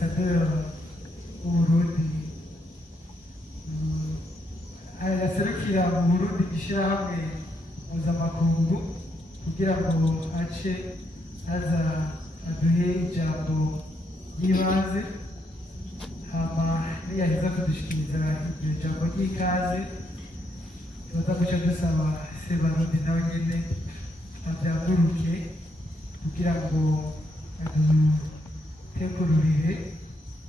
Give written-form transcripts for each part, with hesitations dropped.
ambasaderi w'Uburundi yaserukira mu Burundi ishyirahamwe mpuzamakungu kugira ngo ace aza aduhe ijambo ry'ibanze hama niyaheza kudushikiriza iryo jambo ry'ikaze tuza guca dusaba Sebarundi nawe nyene avyaguruke kugira ngo adutegurire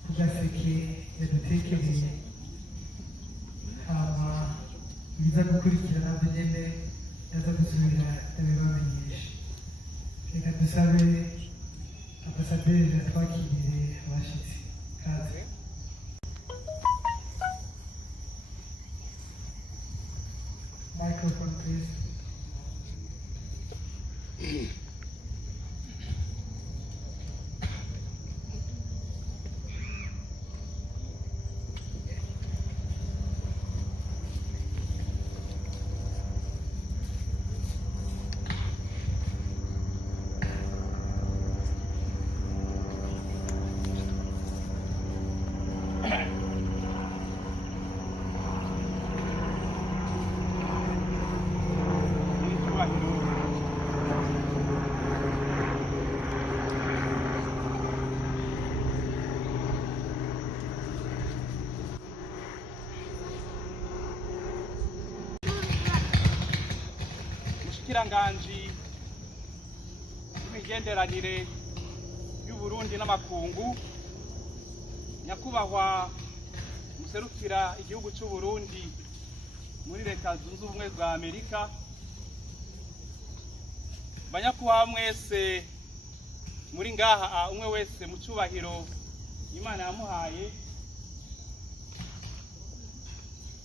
ku gaseke yadutekereye hama ibiza gukurikira navyo nyene yaza gusubira abibamenyesha. Reka dusabe ambasaderi atwakirire abashitsi. Kaze. Microphone, please. Mushikiranganji w'imigenderanire y'Uburundi n'amakungu, nyakubahwa muserukira igihugu c'Uburundi muri Leta Zunze Ubumwe za Amerika, banyakubahwa mwese muri ngaha, umwe wese mu cubahiro Imana yamuhaye,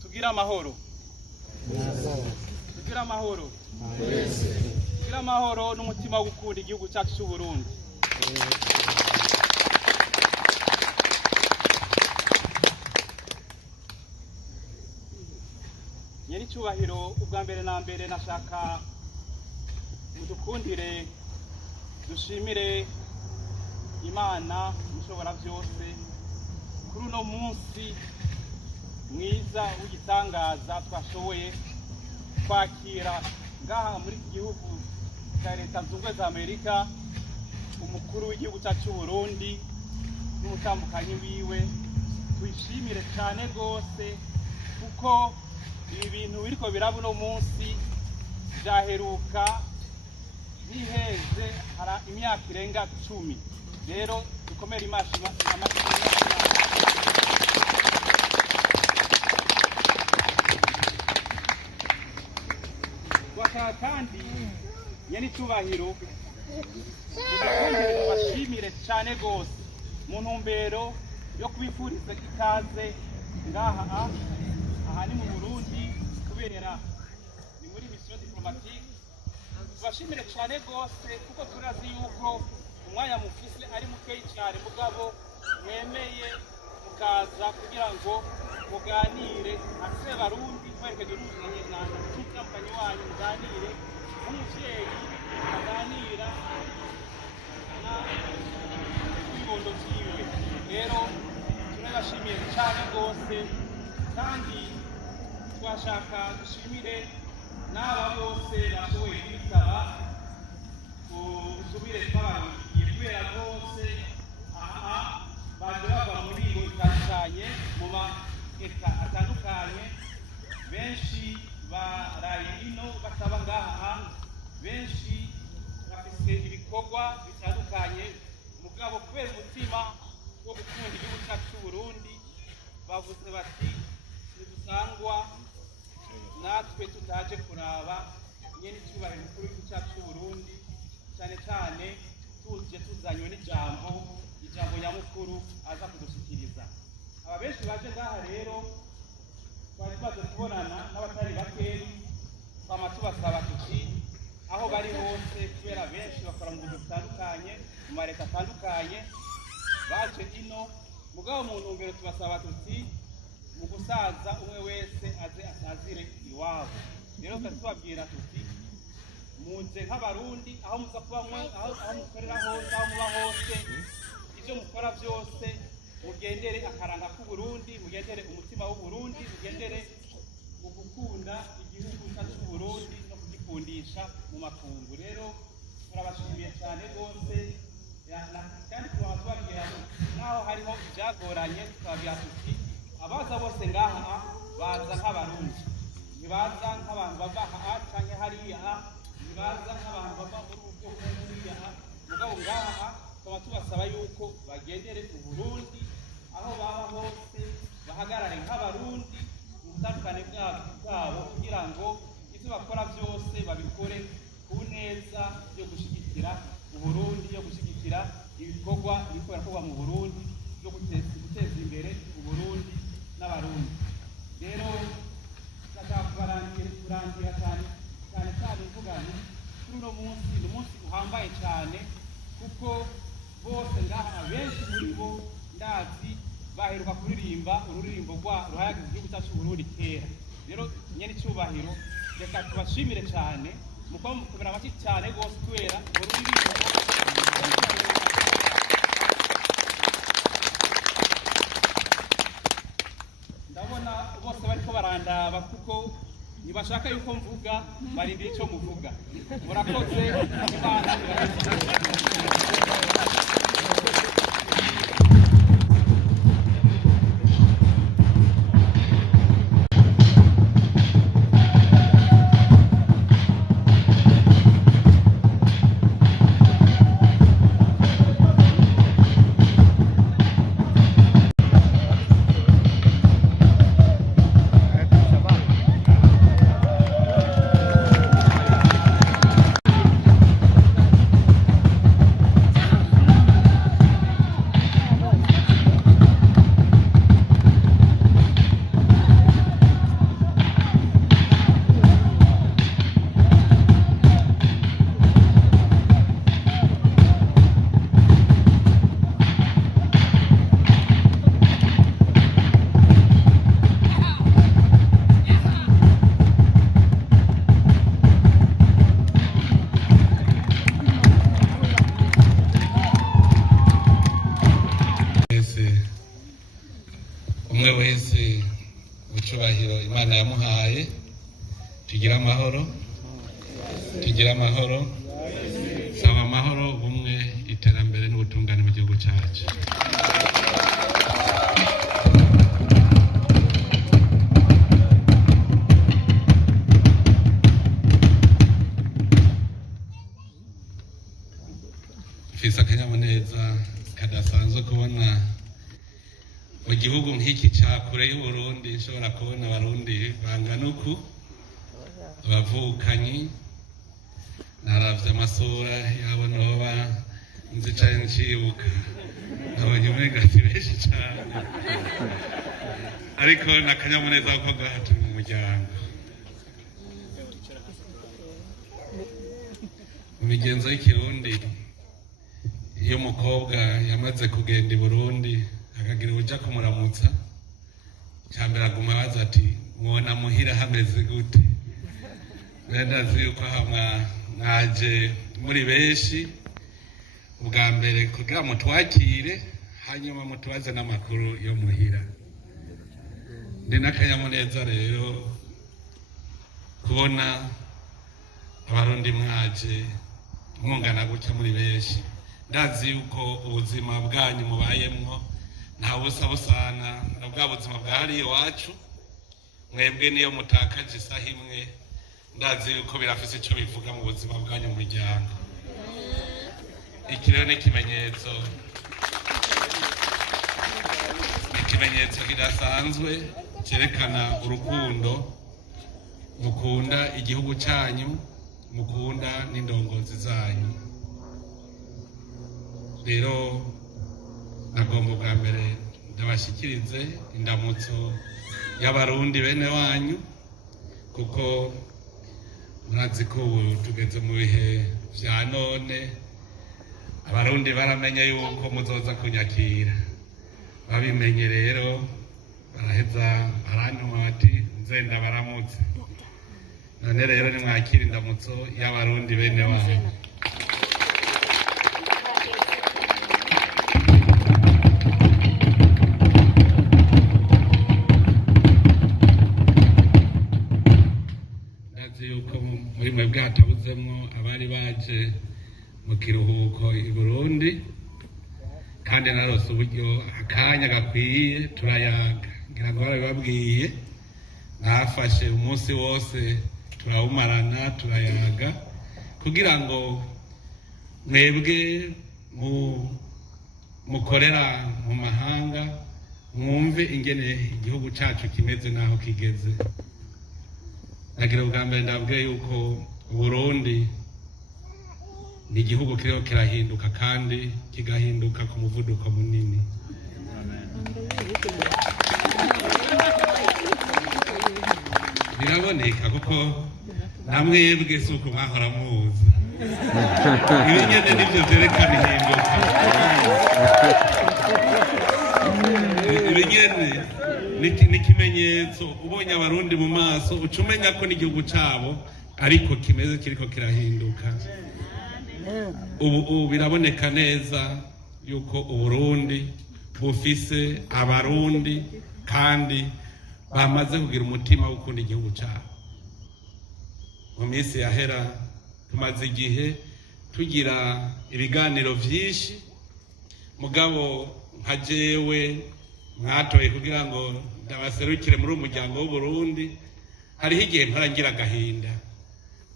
tugira amahoro. Tugira amahoro. Tugira amahoro n'umutima wo gukunda igihugu cyacu cy'Uburundi. Nyeri cyubahiro, ubwa mbere na mbere nashaka mudukundire dushimire Imana mushobora byose kuri uno munsi mwiza w'igitangaza twashoboye kwakira ngaha muri iki gihugu cya Leta Zunze Ubumwe za Amerika umukuru w'igihugu cyacu cy'Uburundi n'umutambukanyi wiwe. Twishimire cyane rwose kuko ibi bintu biriko biraba uno munsi byaheruka biheze imyaka irenga 10. Rero dukomere imashini kandi nyeni cyubahiro bashimire cyane rwose mu ntumbero yo kubifuriza ikaze ngaha ni mu Burundi kubera ni muri mission diplomatique. Bashimire cyane rwose kuko turazi yuko umwanya mufise ari mukeyi cyane, mugabo mwemeye mukaza kugira ngo muganire ase Barundi kwerekeje n'umutambukanyi wanyu, muganire nk'umuvyeyi aganira n'ibibondo vyiwe. Rero turabashimiye cyane rwose, kandi twashaka dushimire n'aba bose bashoboye kwitaba ubusubire twabarukiye kubera rwose baje bava mu bigo bitandukanye mu maeka atandukanye. Benshi baraye ino bataba ngaha, benshi bafise ibikorwa bitandukanye, mugabo kubera umutima wo gukunda igihugu cyacu c'Uburundi bavuze bati ntidusangwa natwe tutaje kuraba nyene cyubahiro mukuru w'igihugu cyacu c'Uburundi, cyane cyane tuje tuzanywe n'ijambo nyamukuru aza kudushikiriza. Aba benshi baje ngaha rero twari twaje kubonana n'abatari bakeyi, twama tubasaba tuti aho bari hose, kubera benshi bakora mu bintu bitandukanye mu mareta atandukanye, baje ino mugabo mu ntumbero tubasaba tuti mu gusaza umwe wese aze asazire iwabo. Rero tubabwira tuti muze nk'Abarundi aho muza kuba aho mukorera hose, aho muba hose, ibyo mukora byose mugendere akaranga k'Uburundi, mugendere umutima w'Uburundi, mugendere mu gukunda igihugu cyacu cy'Uburundi no kugikundisha mu makungu. Rero turabashimiye cyane rwose, kandi tubabwira naho hariho ibyagoranye, twabwira tuti abaza bose ngaha baza nk'abarundi, ntibaza nk'abantu bava aha cyangwa hariya, ntibaza nk'abantu bava muri ubu bwoko hariya. Mugabo ngaha tukaba tubasaba yuko bagendere Uburundi aho baba hose, bahagarare nk'abarundi mu butandukane bwabo, kugira ngo ibyo bakora byose babikore ku neza yo gushyigikira Uburundi, yo gushyigikira ibikorwa biriko birakorwa mu Burundi, byo guteza imbere Uburundi n'abarundi. Rero ndashaka kurangira cyane mvugane kuri uno munsi. Ni umunsi uhambaye cyane, kuko bose ngaha benshi muri bo ndazi baheruka kuririmba ururirimbo ruhayagiza igihugu cyacu Burundi kera. Rero nyene icyubahiro, reka tubashimire cyane muko mukubira amashyi cyane rwose, kubera ururirimbo ndabona bose bariko barandaba, kuko ntibashaka yuko mvuga, barindira icyo muvuga. Murakoze. Imana umwe wese ucubahiro Imana yamuhaye, tugira amahoro, saba amahoro, ubumwe, iterambere n'ubutungane mu gihugu cyacu. Mfise akanyamuneza kadasanzwe kubona mu gihugu nk'iki cya kure y'Uburundi, nshobora kubona abarundi bangana uku, abavukanyi. Naravye amasura yabo noba nzicaye ncibuka, nabonye umenga si benshi cyane, ariko n'akanyamuneza ko gahato mu muryango. Mu migenzo y'ikirundi, iyo umukobwa yamaze kugenda i Burundi akagira uja kumuramutsa, cyambere aguma abaza ati mwona muhira hameze gute. Ndazi yuko mwaje muri benshi, ubwa mbere kugira mutwakire, hanyuma mutubaze n'amakuru yo muhira. Ndi n'akanyamuneza rero kubona abarundi mwaje mwungana gutya muri benshi. Ndazi yuko ubuzima bwanyu mubayemwo nta busa busana na bwa buzima bwa hariya iwacu. Mwebwe niyo mutakaje isaha imwe, ndazi yuko birafise icyo bivuga mu buzima bwanyu mu miryango. Iki rero ni ikimenyetso kidasanzwe cyerekana urukundo, mukunda igihugu cyanyu, mukunda n'indongozi zanyu. Rero nagomba bwa mbere ndabashikirize indamutso y'abarundi bene wanyu, kuko murazi ko ubu tugeze mu bihe vya none. Abarundi baramenye yuko muzoza kunyakira, babimenye rero baraheza barantuma bati nzenda baramutse. None rero nimwakira indamutso y'abarundi bene wanyu. bavuzemo abari baje mu kiruhuko i Burundi kandi narose uburyo akanya gakwiye turayaga ngira ngo barabibabwiye nafashe umunsi wose turawumarana turayaga kugira ngo mwebwe mukorera mu mahanga mwumve ingene igihugu cyacu kimeze naho kigeze. Nagira ubwa mbere ndabwiye yuko Burundi ni igihugu kiriho kirahinduka kandi kigahinduka ku muvuduko munini. Biraboneka kuko namwebwe si uko mwahora muzi ibi nyene nivyo vyerekana ihinduka. Ibi nyene ni ikimenyetso ubonye abarundi mu maso uca umenya ko n'igihugu cabo ariko kimeze kiriko kirahinduka. Ubu biraboneka neza yuko Uburundi bufise abarundi kandi bamaze kugira umutima wo gukunda igihugu cabo. Mu minsi yahera tumaze igihe tugira ibiganiro vyinshi mugabo nka jewe mwatoye kugira ngo ndabaserukire muri umuryango w'Uburundi. Hariho igihe mparangira agahinda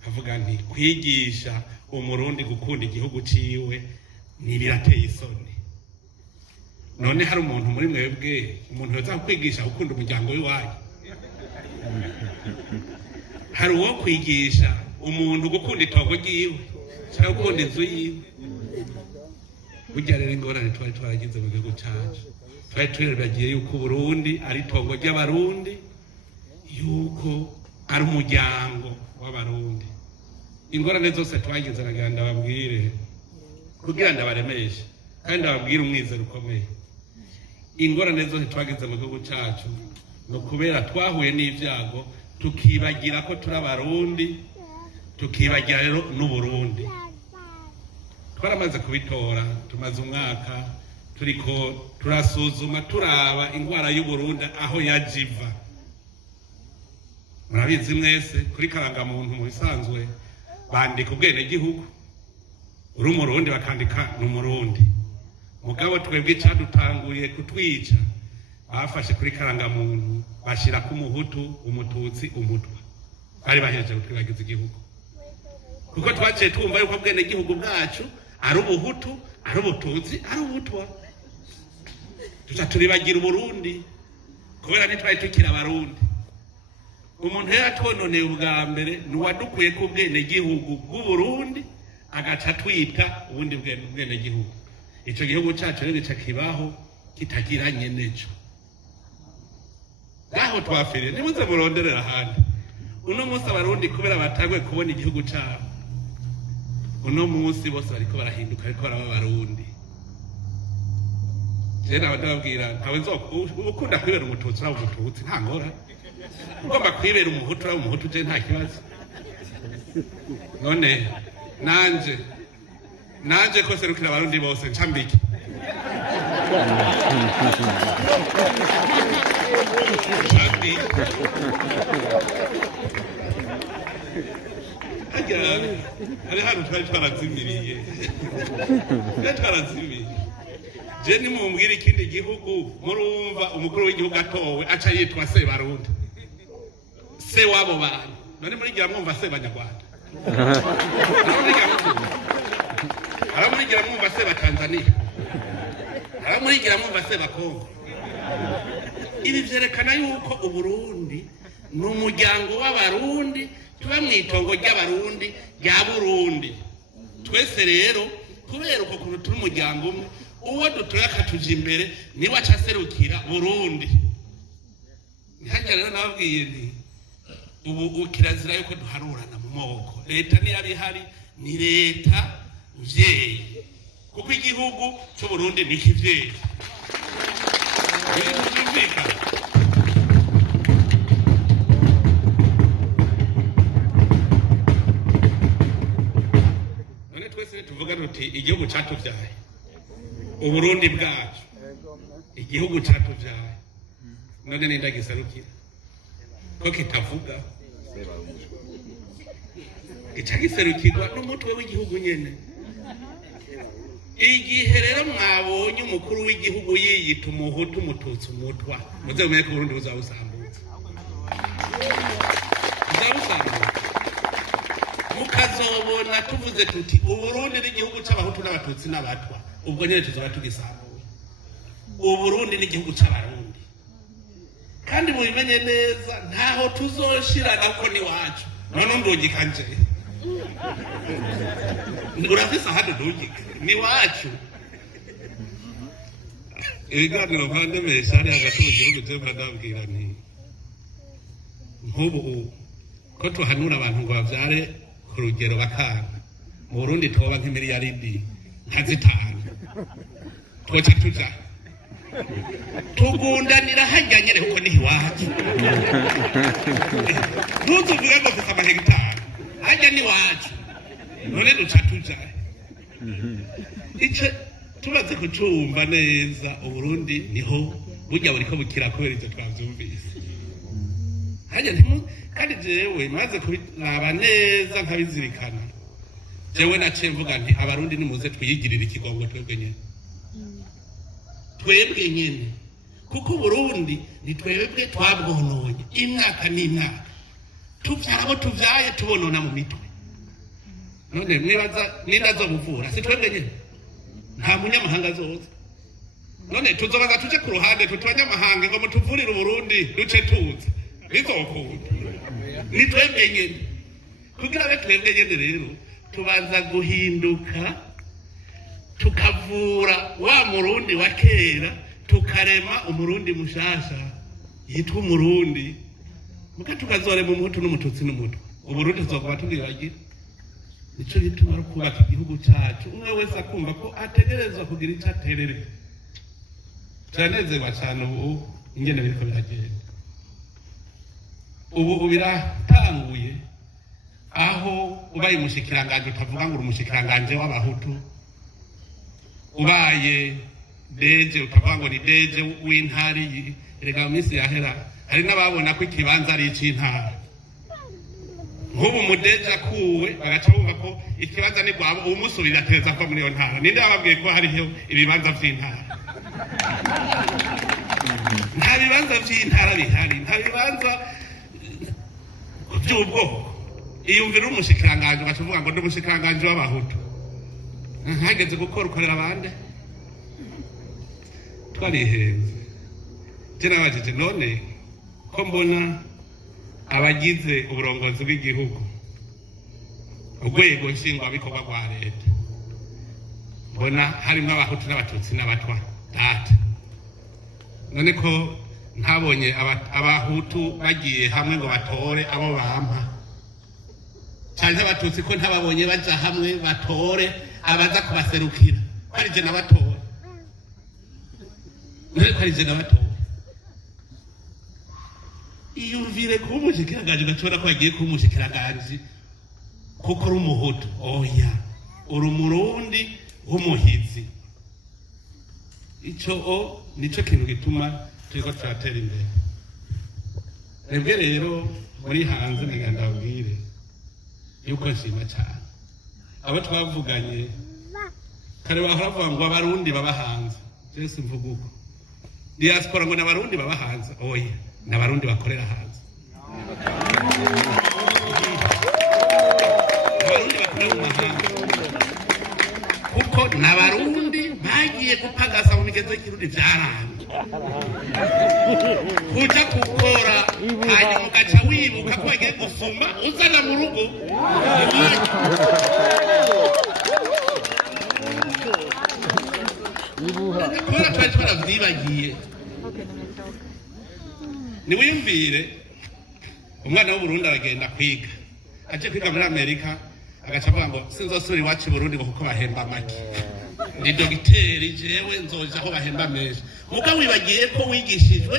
kavuga nti kwigisha umurundi gukunda igihugu ciwe ni birateye isoni. None hari umuntu muri mwebwe umuntu yoza kwigisha gukunda umuryango w'iwanyu? Hari uwo kwigisha umuntu gukunda itongo ryiwe cyangwa gukunda inzu yiwe? Burya rero ingorane twari twaragize mu gihugu cyacu twari turibagiye yuko Burundi ari itongo ry'abarundi, yuko ari umuryango w'abarundi. Ingorane zose twagize nagira ndababwire kugira ndabaremeshe kandi ndababwire umwizero ukomeye. Ingorane zose twagize mu gihugu cyacu no kubera twahuye n'ivyago tukibagira ko turi abarundi, tukibagira rero n'Uburundi. Twaramaze kubitora, tumaze umwaka turiko turasuzuma turaba ingwara y'Uburundi aho yajiva. Murabizi mwese kuri karangamuntu mu bisanzwe bandika ubwene gihugu, uri umurundi bakandika n'umurundi. Mugabo twebwe cadutanguriye kutwica bafashe kuri karangamuntu bashira ku muhutu, umututsi, umutwa. Bari bahereje kutwibagiza igihugu kuko twaciye twumva yuko bwene gihugu bwacu ari ubuhutu, ari ubututsi, ari ubutwa. Tuca turibagira Uburundi kubera nitwari tukira abarundi. Umuntu yari atwononeye ubwa mbere nuwadukuye ku bwene gihugu bw'Uburundi agaca twita ubundi bwene gihugu. Ico gihugu cyacu rero gica kibaho kitagiranye neco. Gaho twafiriye nimuze muronderera ahandi. Uno munsi abarundi kubera batagwe kubona igihugu cyabo, uno munsi bose bariko barahinduka ariko baraba abarundi. Jena badabwira ntawe ukunda kwibera umututsi ura umututsi nta ngora, ugomba kwibera umuhutu ura umuhutu je nta kibazo. None nanje ko serukira abarundi bose ncambike. Hari hano twari twarazimiriye. Je nimumbwira ikindi gihugu murumva umukuru w'igihugu atowe aca yitwa Sebarundi, se wabo bantu. None murigira mwumva Sebanyarwanda? Aramurigira mwumva Sebatanzania? Aramurigira mwumva Sebakongo? Ibi vyerekana yuko Uburundi ni umuryango w'abarundi, tuba mw'itongo ry'abarundi rya Burundi. Twese rero kubera uko kuntu turi umuryango umwe, uwo dutoya akatuja imbere niwe aca aserukira Burundi. Nihajya rero nababwiye nti ubu kirazira yuko duharurana mu moko. Leta niyari ihari ni leta mvyeyi kuko igihugu c'Uburundi ni kivyeyi. None twese tuvuga tuti igihugu catuvyaye, Uburundi bwacu, igihugu catuvyaye. None nindagisarukira ko kitavuga gica giserukirwa n'umutwe w'igihugu nyene. Igihe rero mwabonye umukuru w'igihugu yiyita umuhutu umututsi umutwa muze mumenye ko Burundi buzawusambutse mukazobona tuvuze tuti Uburundi n'igihugu c'abahutu n'abatutsi n'abatwa ubwo nyene tuzoba tugisambuye. Uburundi n'igihugu c'abarundi kandi mubimenye neza ntaho tuzoshirana ko ni wacu none ndungika nje urafise ahandi ndungika ni wacu. Ibiganiro mpandemesha hari hagati mu gihugu cy'u ndabwira nti nk'ubu ko tuhanura abantu ngo bavyare ku rugero bakanga mu Burundi twoba nk'imiliyaridi nka 5 twoca tuja tugundanira hajyanye rero ko ni iwacu ntuzuvuge ngo mfite amahegitari hajya ni iwacu none duca tuja ico tumaze kucumva neza Uburundi niho burya buriko bukira kubera ivyo twavyumvise hajya kandi jewe maze kubiraba neza nkabizirikana jewe naciye mvuga nti abarundi nimuze twiyigirira ikigongo twebwe nyene kuko Burundi ni twebwe twabwononye imyaka n'imyaka tuvyara abo tuvyaye tubonona mu mitwe none mwibaza nindazo buvura si twebwe nyene nta munyamahanga azoza none tuzobaza tuje ku ruhande tutwanyamahanga ngo mutuvurire Burundi duce tuza bizokunda ni twebwe nyene kugira ngo twebwe nyene rero tubanza guhinduka tukavura wa Murundi wa kera tukarema umurundi mushasha yitwa umurundi muka tukazorema umuhutu n'umututsi n'umutwa Uburundi tuzokuba tubwiragira nico gituma kubaka igihugu cyacu umwe wese akumva ko ategerezwa kugira icyo aterere. Turanezerwa cyane ubu ingene biriko biragenda ubu biratanguye aho ubaye umushikiranganje utavuga ngo umushikiranganje w'abahutu ubaye deje utavuga ngo ni deje w'intari erega mu minsi yahera hari n'ababona ko ikibanza ari ic'intara nk'ubu mudeje akuwe bagaca bumva ko ikibanza ni gwabo umusubira tereza ko muri yo ntara ninde bababwiye ko hariho ibibanza vy'intara nta bibanza vy'intara bihari nta bibanza by'ubwoko iyumvira umushikiranganje bacuvuga ngo ndi umushikiranganje w'abahutu hageze gukora ukorera abandi twarihenze nabajije none ko mbona abagize uburongozi bw'igihugu urwego nshingwabikorwa rwa leta mbona harimo abahutu n'abatutsi n'abatwa data none ko ntabonye abahutu bagiye hamwe ngo batore abo bampa cyane abatutsi ko ntababonye baja hamwe batore abaza kubaserukira kwarije n'abatora kwarije n'abatora iyumvire kuba umushikiranganje ugashobora ko bagiye kuba umushikiranganje kuko uri umuhutu oya uri umurundi w'umuhizi ico nico kintu gituma turiko turatera imbere. Rebwe rero muri hanze niganda babwire yuko nshima cyane abo twavuganye kare bahora bavuga ngo abarundi baba hanze Jesse mvuga uko diaspora ngo n'abarundi baba hanze oya n'abarundi bakorera hanze abarundi bakorera mu mahanga kuko n'abarundi bagiye gupagasa mu migenzo y'ikirundi vyaranga kuja gukora hanyuma ugaca wibuka ko wagiye gusuma uzana mu rugo kubera twari twaravyibagiye niwiyumvire umwana w'Uburundi aragenda kwiga aje kwiga muri Amerika agaca avuga ngo sinzosubira iwacu i Burundi ngo kuko bahemba make ndi dogiteri jewe nzoja aho bahemba menshi muga wibagiye ko wigishijwe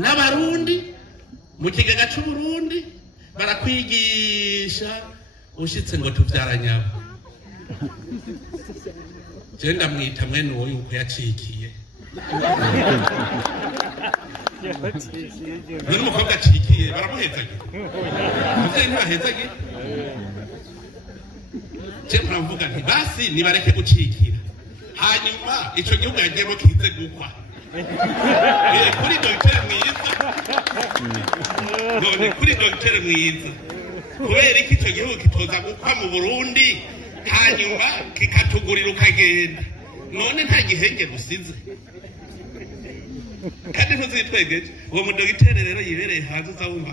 n'abarundi mu kigega c'Uburundi barakwigisha ushitse ngo tuvyaranyabo je ndamwita mwene uwo yuko yacikiye none umukobwa acikiye baramuhezagira umuvyeyi ntibahezagira je muravuga nti basi nibareke gucikira hanyuma ico gihugu yagiyemo kize gukwa kuri dogiteri mwiza none kuri dogiteri mwiza kubera iki ico gihugu kitoza gukwa mu Burundi hanyuma kikatugurira ukagenda none nta gihenge gusize kandi ntuzitwegeje uwo mudogiteri rero yibereye hanze uzabumva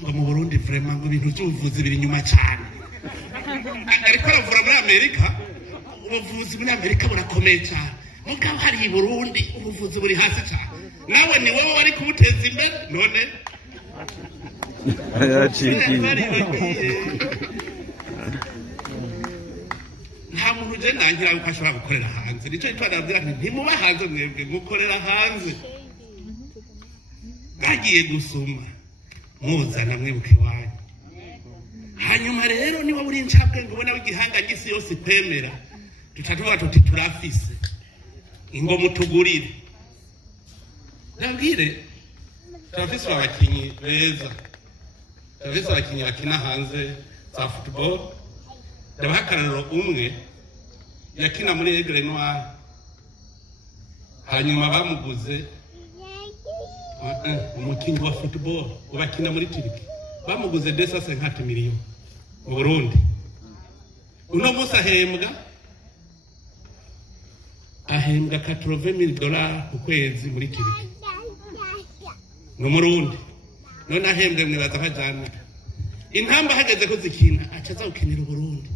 ngo mu Burundi vraiment ngo ibintu by'ubuvuzi biri inyuma cyane ariko aravura muri Amerika ubuvuzi muri Amerika burakomeye cyane mugabo hari i Burundi ubuvuzi buri hasi cyane nawe ni wowe wari kubuteza imbere none nta muntu uje nangira yuko ashobora gukorera hanze nicyo nabwira nti ntimuba hanze mwebwe mukorera hanze bagiye gusuma muzana mwibuka iwanyu hanyuma rero niba uri incabwenge ubona w'igihanga gisi yose ikwemera duca tuvuga tuti turafise ngo mutugurire nabwire turafise abakinyi beza turafise abakinyi bakina hanze za football ndabaha akarorero umwe yakina muri Aigle Noir hanyuma bamuguze umukinyi wa football ubakina muri Turiki bamuguze 250 miliyoni mu Burundi uno musa ahembwa $80,000 ku kwezi muri Turiki no Murundi none ahembwe mwibaza hajana intamba hageze ko zikina acaza gukinira Burundi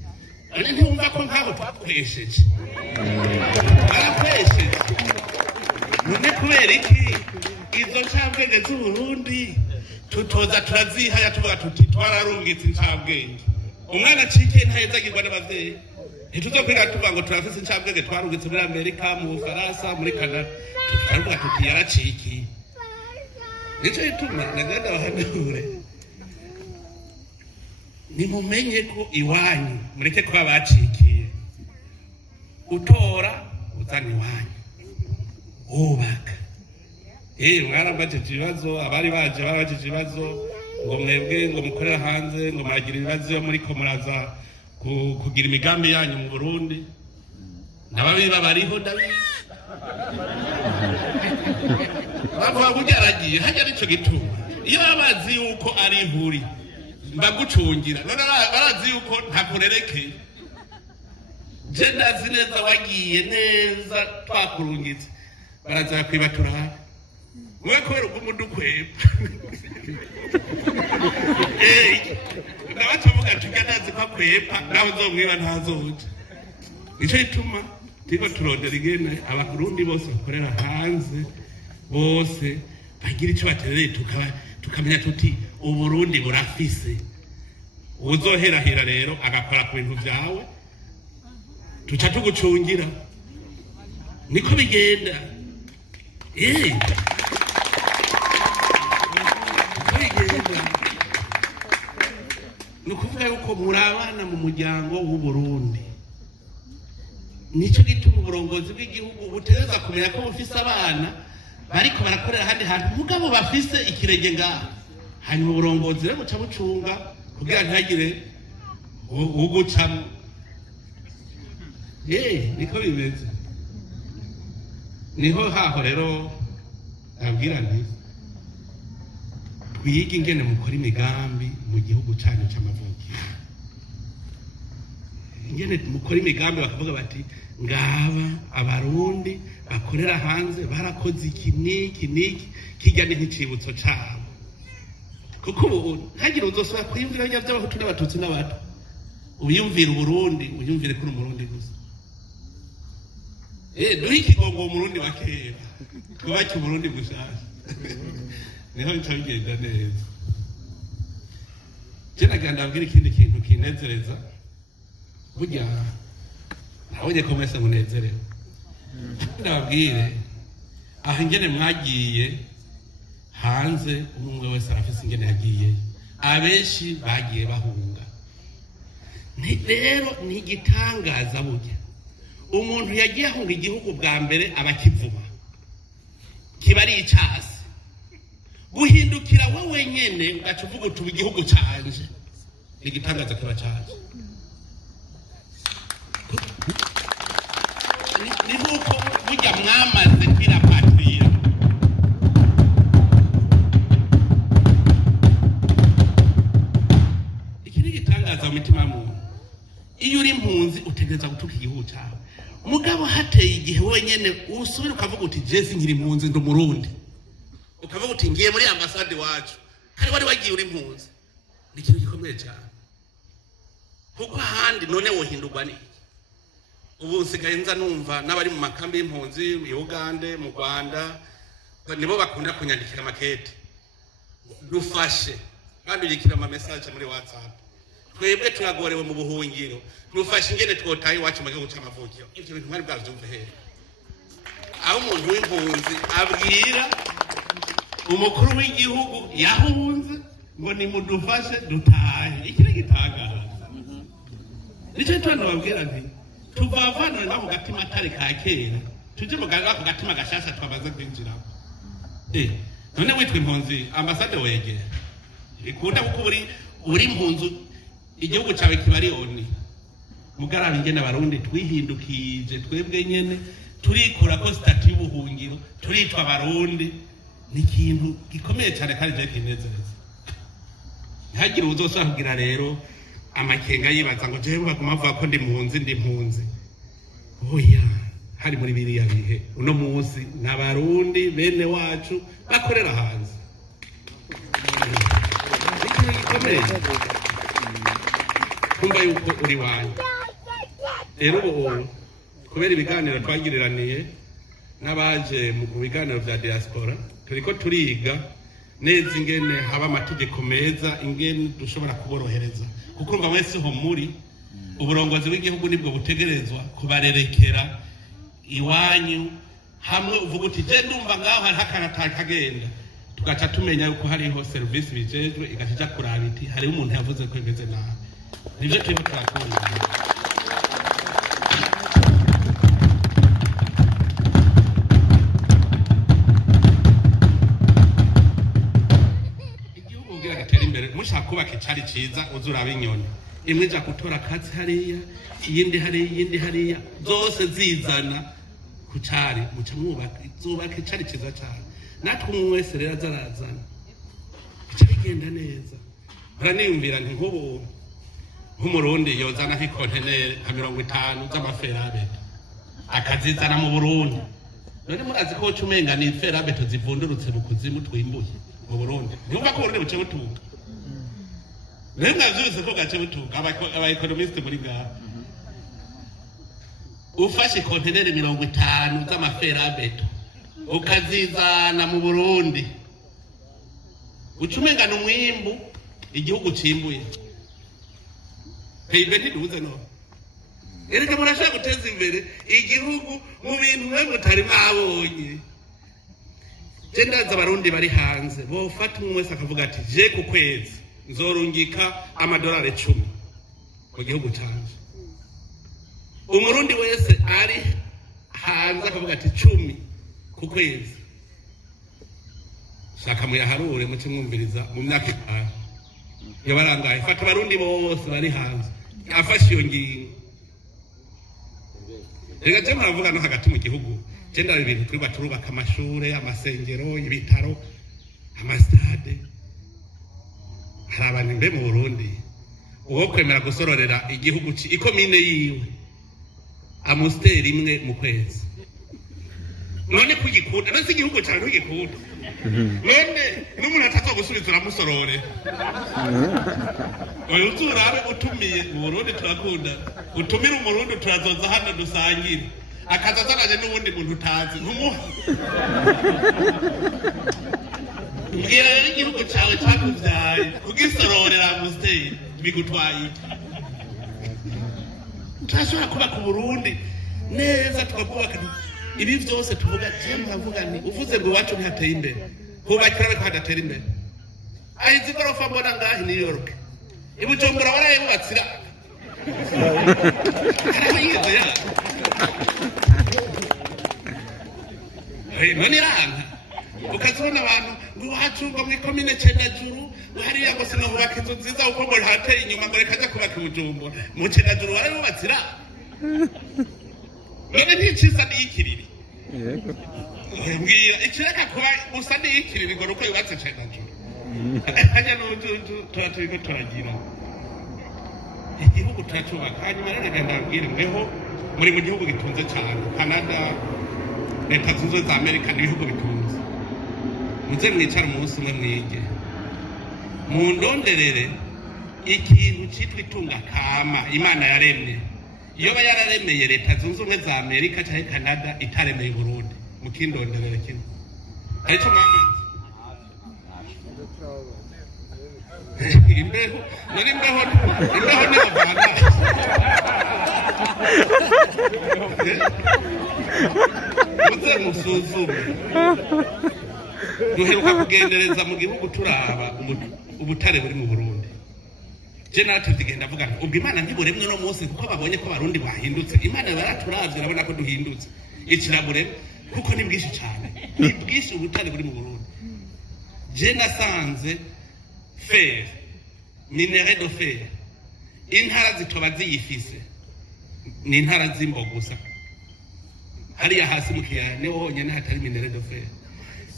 ane ntumva ko nkaho twakwesheje arakwesheje none kubera iki izo ncabwenge z'Uburundi tutoza turazihaya tuvuga tuti twararungitse incabwenge umwana cikiye ntahezagirwa n'abavyeyi ntituzokwira tuvuga ngo turafise incabwenge twarungitse muri Amerika mu Bufaransa muri Canada tutavuga tuti yaracikiye nico ituma nagenda bahanure nimumenye ko iwanyu mureke ko abacikiye utora uzana iwanyu ubaka mwarabajije ibibazo abari baje barabajije ibibazo ngo mwebwe ngo mukorera hanze ngo muragira ibibazo muri ko muraza kugira imigambi yanyu mu Burundi nababiba bariho ndabizi bavuga kugeragiye hajya nico gituma iyo abazi yuko ari ihuri mbagucungira none barazi yuko ntakurerekeye je ndazi neza wagiye neza twakurungitse baraza kwibatura mwe kubera ugumudukweba ndabacavuga tuga nazi ko akwepfa nawe uzomwiba ntazoja nico gituma turiko turondera ingene abarundi bose bakorera hanze bose bagira ico baterereye tukamenya tuti Uburundi burafise uzoherahira rero agakora ku bintu byawe tuca tugucungira niko bigenda nukuvuga yuko murabana mu muryango w'Uburundi nico gituma uburongozi bw'igihugu butereza kumenya ko bufise abana bariko barakorera ahandi hantu mugabo bafise ikirenge ngaho hanyuma uburongozi rero buca bucunga kugira ntihagire ugucamo niko bimeze niho haho rero nabwira nti twige ingene mukora imigambi mu gihugu cyanyu c'amavukiro ingene mukora imigambi bakavuga bati ngaba abarundi bakorera hanze barakoze iki niki kijya nk'icibutso cabo kuko ubu ntagire uzosubira kwiyumvira ibyo by'abahutu n'abatutsi n'abato ubiyumvira Uburundi uyumvire kuri Umurundi gusa duhe ikigongo Umurundi wa kera twubake Uburundi gushasha niho bica bigenda neza je nagira ndabwira ikindi kintu kinezereza burya nabonye ko mwese munezerewe ndababwire aho ingene mwagiye hanze umwe wese arafise ingene yagiye abenshi bagiye bahunga rero ni igitangaza burya umuntu yagiye ahunga igihugu bwa mbere abakivuma kiba ari icasi guhindukira wowe nyene ugaca uvuga uti igihugu canje igitangaza kiba canje ni nk'uko burya mwamaze kwirapatira iki ni igitangaza mu mitima y'umuntu iyo uri impunzi utegereza gutuka igihugu cyawe mugabo hateye igihe wenyene usubira ukavuga uti jesi nkiri impunzi ndi umurundi ukavuga uti ngiye muri ambasade wacu kandi wari wagiye uri impunzi ni ikintu gikomeye cyane kuko ahandi none wohindurwa n'iki ubu nsigaye nza numva n'abari mu makambi y'impunzi mu Uganda mu Rwanda nibo bakunda kunyandikira makete dufashe kandi yikira ama message muri WhatsApp twebwe turagorewe mu buhungiro dufashe ingene twotaye iwacu mu gihugu cy'amavukiro ivyo bintu mwari bwavyumve here aho umuntu w'impunzi abwira umukuru w'igihugu yahunze ngo nimudufashe dutahe iki ni gitangaza nicyo twana babwira nti tuvavana naho gatima atari ka kera tuje muganga ku gatima gashasha twabaze kwinjira none witwa impunzi ambasade wegera ikunda kuko uri impunzi igihugu cyawe kibari oni mugaraba ingene abarundi twihindukije twebwe nyene turikora ko stati y'ubuhungiro turitwa abarundi ni ikintu gikomeye cyane kandi je kinezereza ntagire uzosahubwira rero amakenga yibaza ngo jewe baguma bavuga ko ndi impunzi oya hari muri biriya bihe uno munsi n'abarundi bene wacu bakorera hanze ikintu gikomeye kumva yuko uri wanyu rero kubera ibiganiro twagiriraniye n'abaje mu biganiro vya diaspora turiko turiga neza ingene haba amategeko meza ingene dushobora kuborohereza kuko urumva mwese ho muri uburongozi bw'igihugu nibwo butegerezwa kubarerekera iwanyu hamwe uvuga uti je ndumva ngaho hari hakanata kagenda tugaca tumenya yuko hariho service bijejwe igashija kuraba iti hariho umuntu yavuze ko imeze nabi nivyo turimo turakunda igihugu kugira gatera imbere mushaka kubaka icari ciza uzuraba inyoni imwe ija gutora akazi hariya iyindi hariya zose zizana ku cari muca mwubaka zubaka icari ciza cyane natwe umwe wese rero azarazana bica bigenda neza uraniyumvira nti nk'ubu nk'umurundi yozana nk'ikonteneri nka 50 z'amaferabeto akazizana mu Burundi none murazi ko umenga ni ferabeto zivundurutse mu kuzimu twimbuye mu Burundi numva ko Burundi buce butunga rero mwavyose ko gace butunga aba economist muri ngaha ufashe konteneri 50 z'amaferabeto ukazizana mu Burundi ucumenga n'umwimbu igihugu cimbuye Peibe ntiduze no erega murashaka guteza imbere igihugu mu bintu mwe mutari mwabonye je ndaza abarundi bari hanze bofata umwe wese akavuga ati je ku kwezi nzorungika amadolari 10 mu gihugu canje umurundi wese ari hanze akavuga ati 10 ku kwezi shaka muyaharure muce mwumviriza mu myaka 5 yabarangaye fata abarundi bose bari hanze afashe iyo ngingo rega je muravuga no hagati mu gihugu je ndari ibintu turi turubaka amashure amasengero ibitaro amastade hari abantu mbe mu Burundi uwo kwemera gusororera igihugu ikomine yiwe amusteri imwe mu kwezi none kugikunda nasi igihugu cyane ugikunda none n'umuntu atazo gusubiza uramusorore oyo turabe utumiye mu Burundi turakunda utumira umurundi turazoza hano dusangire akazazanaje n'ubundi muntu utazi nkumuha ngira igihugu cyawe cyakuvyaye kugisororera amusteri bigutwaye turashobora kuba ku Burundi neza tukubaka ibi vyose tuvuga cyane muravuga ni uvuze ngo wacu ntateye imbere hubakira ko hadatera imbere ayizi gorofa mbona ngahi New York ibujumbura barayibatsira arayize ya none iranga ukazibona abantu ngo iwacu ngo muri komine Cendajuru ngo hariya ngo sinahubaka inzu nziza kuko ngo hateye inyuma ngo reka ajya kubaka Bujumbura mu Cendajuru warabubatsira none nticisa n'iyikiriri mbwira ikireka kuba gusa n'iyikiriri ngo nuko yubatse Cendajuru hajya n'ututu tuba turiko turagira igihugu turacubaka hanyuma rero reka ndabwire mweho muri mu gihugu gitunze cyane Canada Leta Zunze Ubumwe za Amerika n'ibihugu bitunze muze mwicara umunsi umwe mwige mundonderere ikintu cyitwa itunga kama Imana yaremye iyo yararemeye Leta Zunze Ubumwe za Amerika cyangwa Canada itaremeye Burundi mukindonderere kimwe aricyo mwamenye imbeho nari imbeho niyo bana muze musuzume duheruka kugendereza mu gihugu turaba ubutare buri mu Burundi je natevye genda avuga nti ubwo Imana ntiburemwe no munsi kuko babonye ko abarundi bahindutse Imana baraturavye urabona ko duhindutse ikirabure kuko ni bwinshi cyane ni bwinshi ubutare buri mu Burundi je nasanze fer minerai de fer intara zitoba ziyifise ni intara z'imbo gusa hariya hasi mu kiyaya niho honyine hatari minerai de fer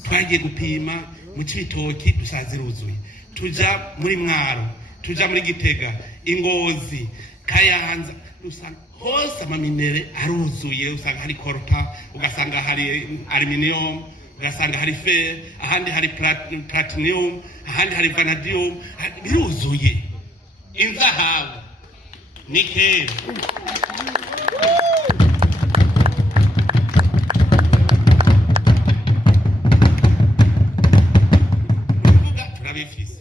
twagiye gupima mu Cibitoki dusaza iruzuye tuja muri Mwaro tuja muri Gitega Ingozi Kayanza usanga hose amaminere aruzuye usanga hari coltan ugasanga hari aluminium ugasanga hari fer ahandi hari platinum ahandi hari vanadium biruzuye inzahabu nickel turabifise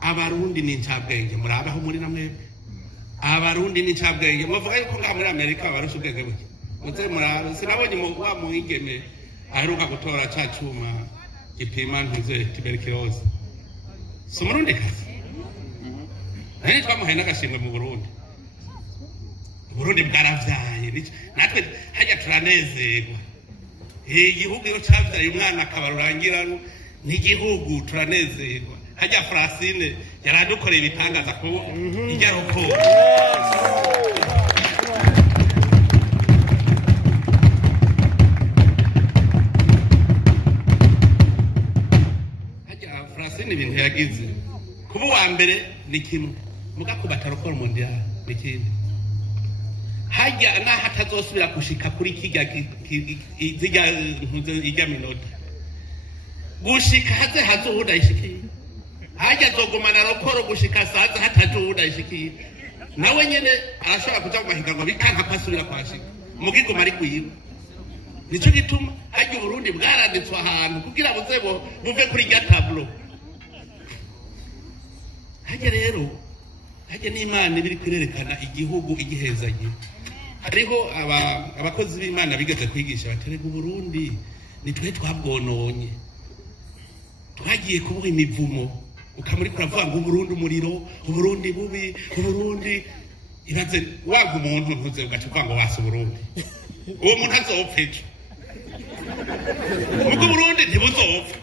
abarundi ni ncabwenge murabaho muri namwe abarundi ni ncabwenge muvuga yuko ngaha muri Amerika barusha ubwenge buke muze murabe sinabonye wa muhigeme aheruka gutora ca cuma gipima ntuze tuberculose si umurundi kazi nari twamuhaye n'agashimwe mu Burundi Burundi bwaravyaye natwe hajya turanezerwa igihugu iyo cavyaye umwana akaba rurangira n'igihugu turanezerwa hajya Francine yaradukoreye ibitangaza ko ijya ruko hajya Francine ibintu yagize kuba wa mbere ni kimwe mugakubata rukora mondial ni kimwe hajya naho atazosubira gushika kuri kijya minota gushika hazohuda ishikiye hajya zogumana rokoro gushika saza hatajuhuda ishikiye nawe nyene arashobora kuja mu mahiganwa bikanka kwasubira kwashika mugigoma ari kwiba nico gituma hajya Burundi bwaranditswe ahantu kugira buze buve kuri rya tableau hajya rero hajya n'Imana biri kwirerekana igihugu igihezagiye hariho abakozi b'Imana bigeze kwigisha baterega Burundi nitwe twabwononye twagiye kubuha imivumo ukamuri kuravuga ngo Burundi umuriro Burundi bubi Burundi ibaze waga umuntu ntuze ugacuka ngo wase Burundi uwo muntu azopfa ejo ubwo Burundi ntibuzopfa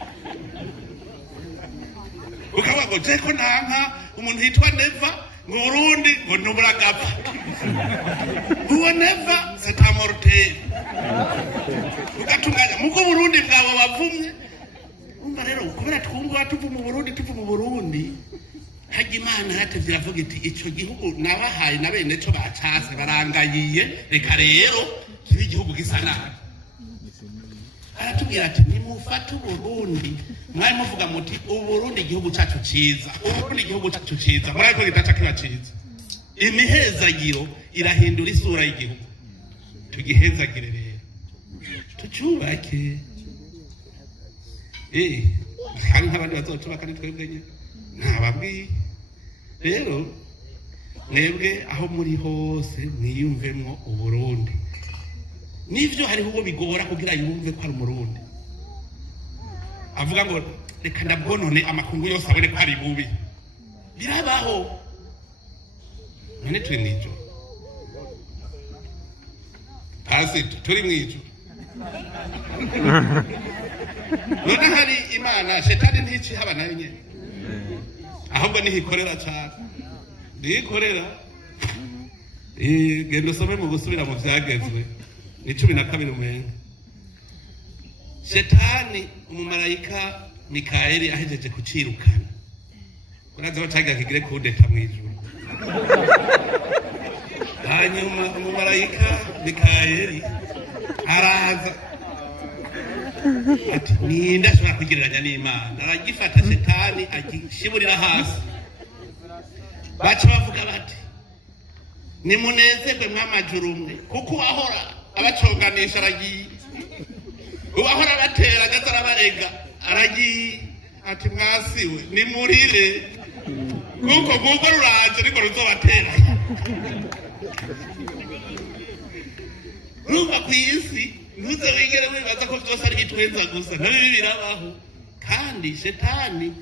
ukavuga ngo je ko nanka umuntu yitwa Neva ngo Burundi ngo nuburagapfa uwo Neva c'est un mortel ugatunganya muko Burundi bwabo bavumye umva rero kubera twumva tuvu mu Burundi hajya Imana hatevye avuga iti ico gihugu nabahaye na bene cyo bacase barangayiye reka rero kibi gihugu gisa nabi aratubwira ati nimufata Burundi mwari muvuga muti Burundi igihugu cyacu ciza Burundi igihugu cyacu ciza mwari ko gitaca kiba ciza imihezagiro irahindura isura y'igihugu tugihezagire rero tucyubake hari nk'abandi bazocubaka ni twebwe nyine ntababwiye rero mwebwe aho muri hose mwiyumvemo Uburundi nivyo hariho uwo bigora kugira yumve ko ari umurundi avuga ngo reka ndabwonone amakungu yose abone ko ari bubi birabaho none turi mwijo hasi turi mwijo none hari imana shetani ntici haba nayo nyene ahubwo nihikorera cyane nihikorera genda usome mu gusubira mu vyagezwe ni 12 mwenga shetani umumarayika Mikaeli ahejeje kucirukana uraza bacaga kigire kudeta mwijuru hanyuma umumarayika Mikaeli araza ati ninda ashobora kugereranya n'Imana aragifata shetani agishiburira hasi baca bavuga bati nimunezerwe mw'amajuru mwe kuko ahora abaconganisha aragiye uwahora batera agazara barega aragiye ati mwasiwe nimurire kuko gugo ruranje niko ruzobatera rumva kw'isi ntuze wigere wibaza ko vyose ari bitwenza gusa nabibi birabaho kandi shetani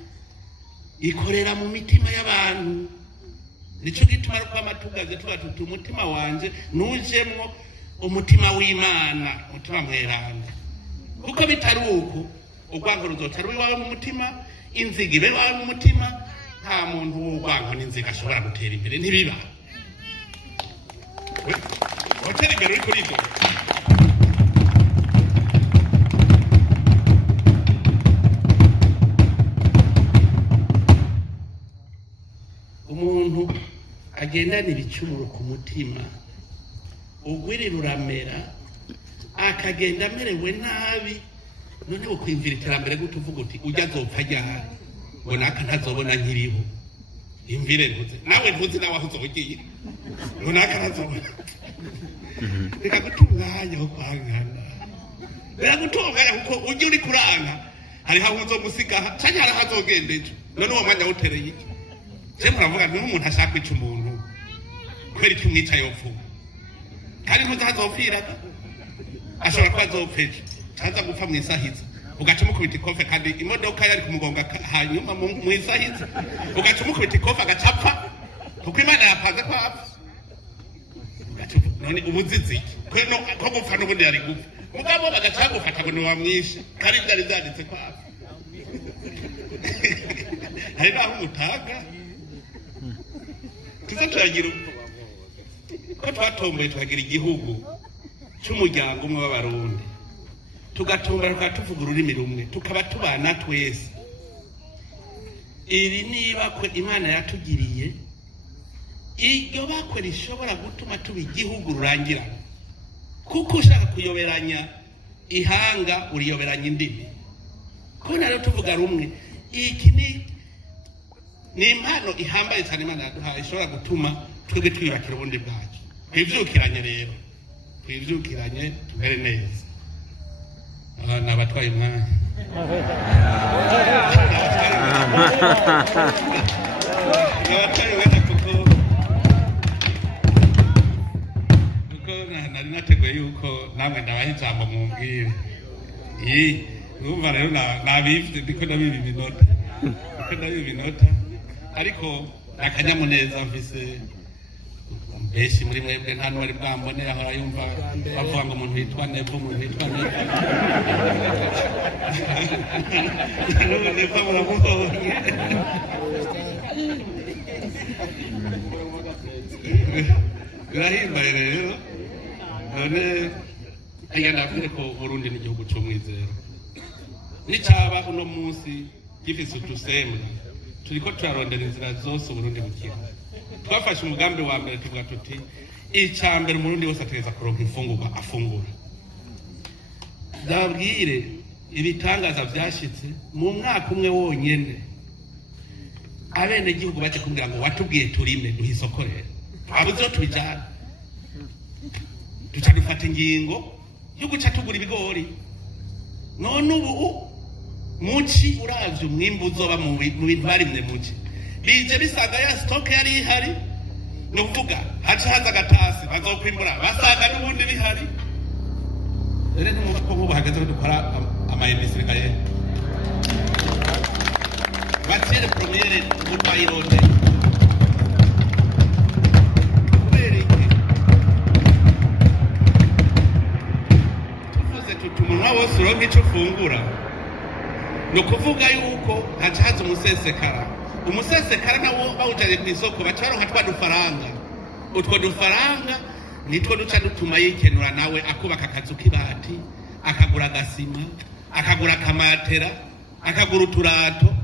ikorera mu mitima y'abantu nico gituma ari kwamatugaje tuba tuti umutima wanje nujemwo umutima w'Imana umutima mweranda kuko bitari uko urwango ruzotera iwawe mu mutima inziga ibe iwawe mu mutima nta muntu w'urwango n'inziga ashobora gutera imbere ntibiba hoteli imbere uri kuri ibyo umuntu agendana ibicumuro ku mutima ugwiri ruramera akagenda amerewe nabi none ukwimvira iterambere gute uvuga uti ujya azopfa ryari ngo naka ntazobona nkiriho imvire ntuze nawe ntuzi nawe aho uzogiye ngo naka ntazobona reka gutunganya wo kwangana reka gutunganya kuko ujya uri kuranga hari aho uzomusiga canke hari aho azogenda ejo none uwo mwanya wutereye iki je muravuga ni umuntu ashaka kwica umuntu kwera iki umwica yopfuba kandi ntuzi aho azopfiraga ashobora kuba azopfeje canza gupfa mwisahiza ugaca umukubita ikofe kandi imodoka yari kumugonga hanyuma mwisahiza ugaca umukubita ikofe agacapfa kuko Imana yapanze ko apfa none ubuzizi ko gupfa n'ubundi yari gupfa mugabo bagaca bagufata ngo niwamwishe kandi vyari vyanditse ko apfa hari naho umutanga tuza turagira ko twatomboye tukagira igihugu cy'umuryango umwe w'abarundi tugatunga tuvuga ururimi rumwe tukaba tubana twese iri niba kwe Imana yatugiriye iryo bakwe rishobora gutuma tuba igihugu rurangira kuko ushaka kuyoberanya ihanga uriyoberanya indimi ko rero tuvuga rumwe iki ni impano ihambaye cyane Imana yaduhaye ishobora gutuma twebwe twiyubakira ubundi bwacu twivyukiranye rero twivyukiranye tumere neza nabatwaye umwanya nabatwaye umwanya kuko nari nateguye yuko namwe ndabaha ijambo mumbwire urumva rero nabivye ndiko ndabiba iminota ariko akanyamuneza mfise benshi muri mwebwe nta n'uwari bwambone ahora yumva bavuga ngo umuntu yitwa Nevo Nevo muramuhonye birahimbaye rero none aya ndabwire ko Burundi n'igihugu c'umwizero nicaba uno munsi gifise utusembwa turiko turarondera inzira zose Burundi bukira twafashe umugambi wa mbere tuvuga tuti icambere umurundi wose ategeza kuronka imfungurwa afungura ndabwire ibitangaza vyashitse mu mwaka umwe wonyene abene gihugu baje kumbwira ngo watubwiye turime duha isoko rero twabuze tubijana duca dufata ingingo yo guca tugura ibigori none ubu muci uravye umwimbu uzoba mu bintu barimye muci bije bisanga ya stock yari ihari nuvuga haca haza gatasi bazokwimbura basanga n'ubundi bihari rero n'umva ko ubu hageze dukora ama-industrie kaye batire premiere urwayironde kubera iki tuvuze tuti umunwa wose uronka ico ufungura ni ukuvuga yuko haca haza umusesekara nawo bawujanye ku isoko baca baronka twa dufaranga. Utwo dufaranga nitwo duca dutuma yikenura nawe akubaka akazu k'ibati, akagura agasima, akagura akamatera, akagura uturato.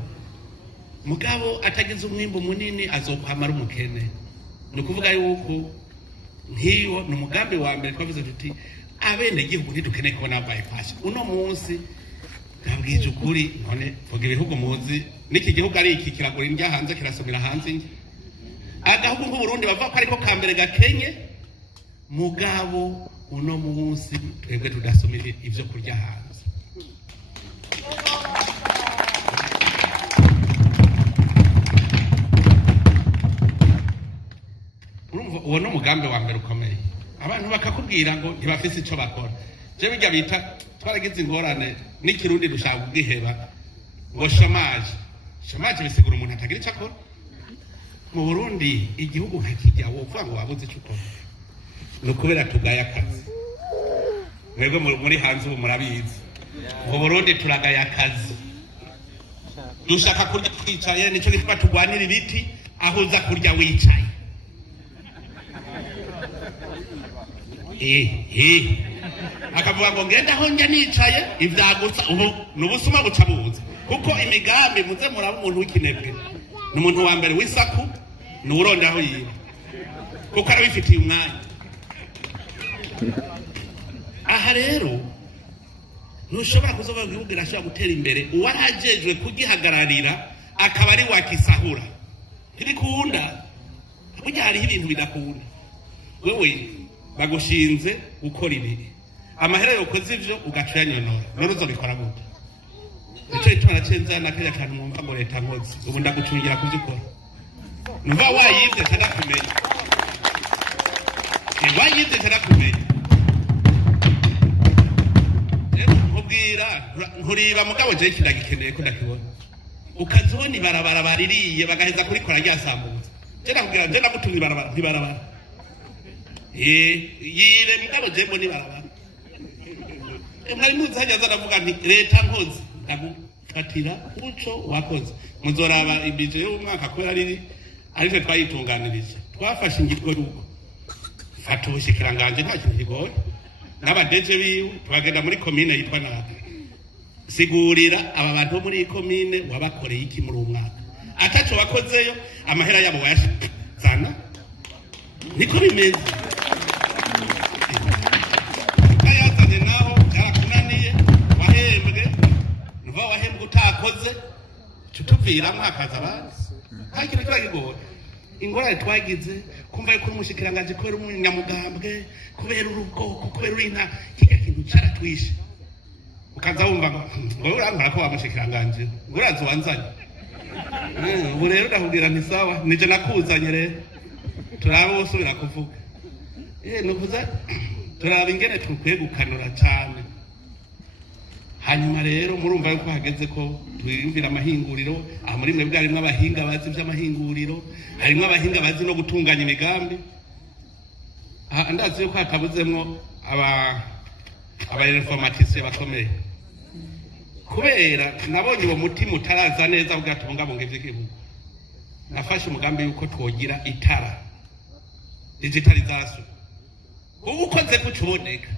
Mugabo atagize umwimbo munini azokwamara umukene. Ni ukuvuga yuko nk'iyo ni umugambi wa mbere twavuze tuti abene igihugu ntidukeneye kubona bypass. Uno munsi ndabwije ukuri none vuga ibihugu muzi n'iki gihugu ari iki kiragura indya hanze kirasomera hanze nje. Agahugu nk'u Burundi bavuga ko ariko kambere gakenye, mugabo uno munsi twebwe tudasomera ivyo kurya hanze. Uwo ni umugambi wa mbere ukomeye. Abantu bakakubwira ngo ntibafise icyo bakora. Je bijya bita twaragize ingorane n'ikirundi dushaka kubwiheba ngo chômage bisigura umuntu atagira icyo akora. Mu Burundi igihugu hakijya wovuga ngo wabuze icyo ukora. No kubera tugaya akazi. Mwebwe muri hanze ubu murabizi. Mu Burundi turagaya akazi. Dushaka kurya twicaye nico gituma tugwanira ibiti aho uza kurya wicaye. Akavuga ngo ngenda aho njya nicaye ivyagutsa ubu nubusuma buca buza kuko imigambi muze muraba umuntu w'ikinebwe n'umuntu wa mbere w'isaku n'uronda aho yiba kuko arabifitiye umwanya. Aha rero ntushobora kuzoba igihugu irashobora gutera imbere uwarajejwe kugihagararira akaba ari wakisahura. Ntibikunda burya hariho ibintu bidakunda. Wewe bagushinze gukora ibi amahera yokoze ivyo ugaca yanyonora none uzobikora gute? Nico gituma nacenza nakaya kantu mwumva ngo leta nkozi ubu ndagucungira kuvyukora numva wayivye tadakumenya wayivye tadakumenya nkubwira nturiba mugabo je kindagikeneye ko ndakibona ukazibona ibarabara baririye bagaheza kurikora ryasambutse je nakubwira je nagutumira ibarabara ntibarabara yire mugabo je mboni barabara mwari muzi hajya zaravuga nti leta nkozi ndagufatira uco wakoze muzoraba ibije yo umwaka kwera ariko twayitunganirije twafashe ingirwe rugo fata ubushikiranganje nta kintu kigoye n'abadeje biwe twagenda muri commune yitwa Naka sigurira aba bantu muri commune wabakoreye iki muri umwaka ataco wakozeyo amahera yabo wayashana niko bimeze. Utakoze tutuvira mwakaza bazi hakiri kiragigora ingorane twagize kumva yuko umushikiranganje kubera umunyamugambwe kubera urubwoko kubera inta kiga kintu caratwishe ukaza wumva ngo urangara ko bamushikiranganje urazo wanzanye ubu rero ndakubwira nti sawa nije nakuzanye rero turaba usubira kuvuga nuvuza turaba ingene tukwiye gukanura cyane. Hanyuma rero murumva yuko hageze ko twiyumvira amahinguriro aha muri mwe bwarimwe abahinga bazi by'amahinguriro harimo abahinga bazi no gutunganya imigambi. Ndazi yuko hatabuzemwo aba informaticiens bakomeye kubera nabonye uwo mutima utaraza neza ugatungabunga ivy'igihugu. Nafashe umugambi yuko twogira itara digitalization ubukoze kucuboneka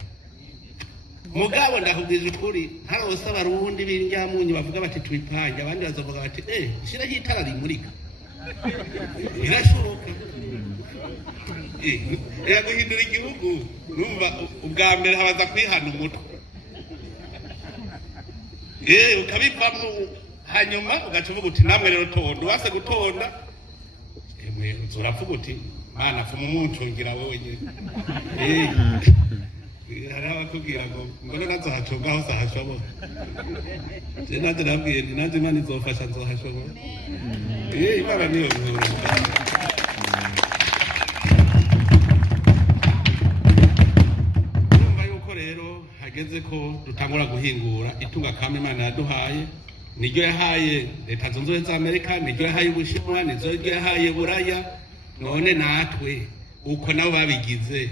mugabo ndakubwiza ukuri harose abarundi b'indyamunyu bavuga bati twipange abandi bazovuga bati shira hitara rimurika irashoboka guhindura igihugu numva ubwa mbere habaza kwihana umutwe ukabivamo hanyuma ugaca uvuga uti namwe rero tonda wase gutonda uravuga uti mana fuma umuncungira wewe nyene bakubwira ngo mbona nazohacunga aho sahashobora je nanjye nabwiye nti nanjye imana izofasha nzohashobora imana niyo nkuru. Urumva yuko rero hageze ko dutangura guhingura itunga kama imana yaduhaye niryo yahaye leta zunze ubumwe za Amerika niryo yahaye Ubushinwa niryo yahaye Buraya none natwe uko nabo babigize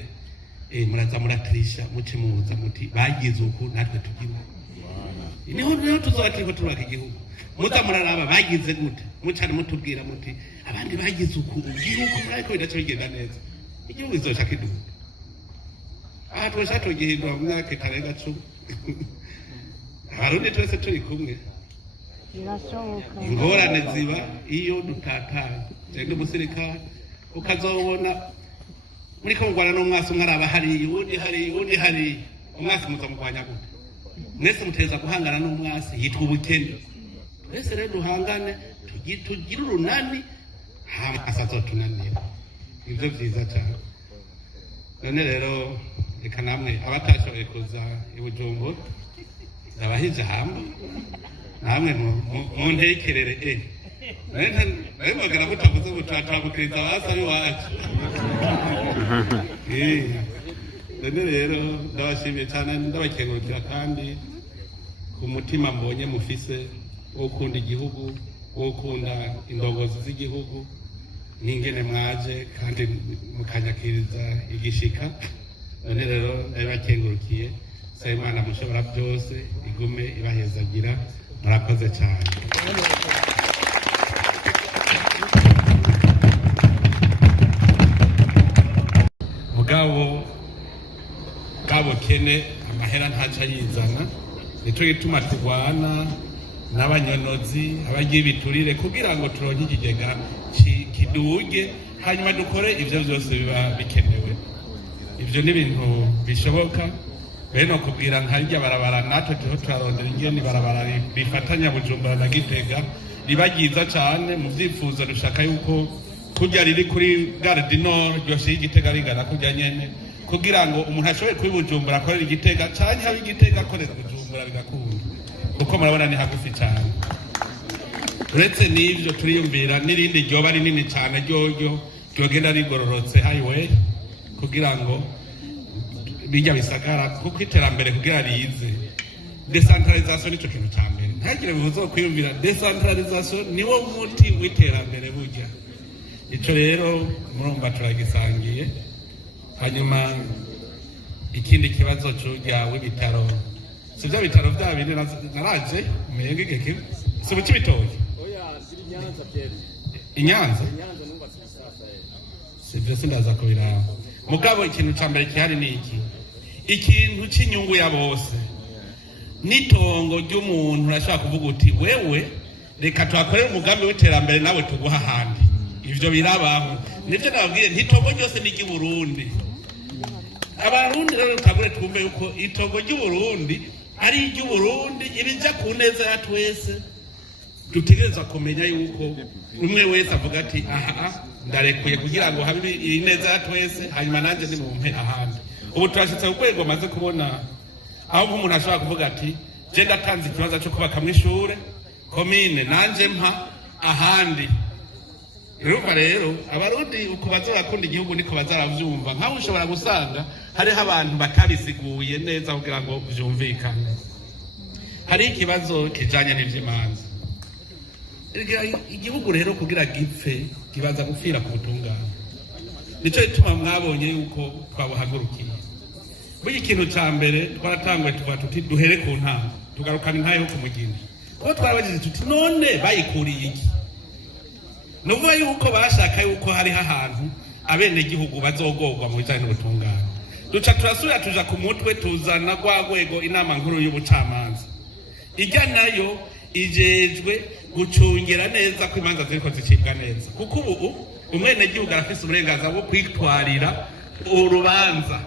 muraza muratirisha muce muza muti bagize uku natwe tugira niho tuzakiriko turaka igihugu muza muraraba bagize gute mucane mutubwira muti abandi bagize uku igihugu ariko bidaca bigenda neza igihugu kizoca kiduga aha twese tugihindura mu myaka itarenga 10 abarundi twese turi kumwe ingorane ziba iyo dutatanye cyangwa umusirikare ukazobona muri ko ngwana n'umwasi umwe araba hari undi hari umwasi muza mugwanya gute mwese muteza guhangana n'umwasi yitwa ubukene twese rero duhangane tugire urunani hama asazotunanira ibyo byiza cyane none rero reka namwe abatashoboye kuza i Bujumbura ndabaha ijambo namwe muntekerere nabimagara mutavuze mutwatwamukiriza abasabi wacu none rero ndabashimiye cyane ndabakengurukira kandi ku mutima mbonye mufise wo gukunda igihugu wo gukunda indongozi z'igihugu n'ingene mwaje kandi mukanyakiriza igishika none rero ndabibakengurukiye saba Imana mushobora byose igume ibahezagira murakoze cyane mugabo kene amahera ntaca yizana nico gituma turwana n'abanyonozi abagiye biturire kugira ngo turonke ikigega kiduge hanyuma dukore ivyo byose biba bikenewe ivyo ni ibintu bishoboka beno kubwira nkarya barabara natwe tuho turarondera ingene barabara bifatanya Bujumbura na Gitega ribagiza cyane mu vyifuzo dushaka yuko kurya riri kuri Gare du Nord ryose y'Igitega rigana kurya nyene kugira ngo umuntu ashoboye kuri Bujumbura akorera Igitega cyane habe Igitega akorera Bujumbura bigakunda kuko murabona ni hagufi cyane uretse n'ivyo turiyumvira n'irindi ryoba rinini cyane ryoryo ryogenda rigororotse highway kugira ngo bijya bisagara kuko iterambere kugira rize decentralisation nico kintu cya mbere ntagire bivuze kwiyumvira decentralisation niwo muti w'iterambere burya ico rero murumva turagisangiye hanyuma ikindi kibazo cy'ujya w'ibitaro sivyo bitaro vya bindi naraje umuyengege kibi si buki bitoye Inyanza sivyo sindaza kubiraba mugabo ikintu cya mbere kihari ni ikintu cy'inyungu ya bose n'itongo ry'umuntu urashaka kuvuga uti wewe reka tuhakorere umugambi w'iterambere nawe tuguha ahandi ivyo birabaho nivyo nababwiye n'itongo ryose ni ry'Uburundi abarundi rero tagure twumve yuko itongo ry'Uburundi ari iry'Uburundi ibija ku neza ya twese dutegereza kumenya yuko umwe wese avuga ati aha ndarekuye kugira ngo habe ineza ya twese hanyuma nanje ndi mumpe ahandi ubu turashitse ukwego maze kubona aho umuntu ashobora kuvuga ati je ndatanze ikibazo cyo kubaka mu ishure komine nanje mpa ahandi rero abarundi uko bazakunda igihugu niko bazaravyumva nkaho ushobora gusanga hariho abantu batabisiguye neza kugira ngo vyumvikane hari ikibazo kijanye n'ivy'imanza igihugu rero kugira gipfe kibaza gupfira ku butungane nico gituma mwabonye yuko twabuhagurukiye buri ikintu cya mbere twaratangwe tuvuga tuti duhere ku ntango tugarukana intahe yo kumugina kuko twabajije tuti none bayikuriye iki nuvuga yuko bashaka yuko hariho ahantu abenegihugu bazogorwa mu bijanye n'ubutungane duca turasubira tuja ku mutwe tuzana rwa rwego inama nkuru y'ubucamanza ijya nayo ijejwe gucungira neza ko imanza ziriko zicibwa neza kuko ubu umwenegihugu arafise uburenganzira bwo kwitwarira urubanza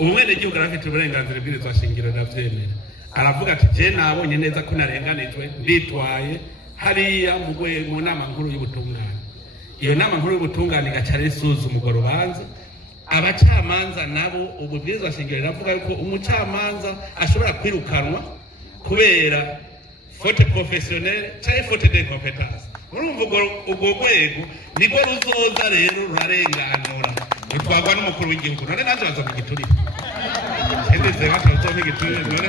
umwenegihugu arafite uburenganzira bw'irizwa shingiro ndavyemera aravuga ati je nabonye neza ko narenganijwe nditwaye hariya mu nama nkuru y'ubutungane iyo nama nkuru y'ubutungane igaca risuzuma urwo rubanza abacamanza nabo ubu bwirizwa shingiro riravuga yuko umucamanza ashobora kwirukanwa kubera faute professionnelle cyangwa faute d'incompétence urumva urwo rwego niko ruzoza rero rurarenganura rutwagwa n'umukuru w'igihugu none nanjye bazoga igiturire ndetse batazoga igiturire none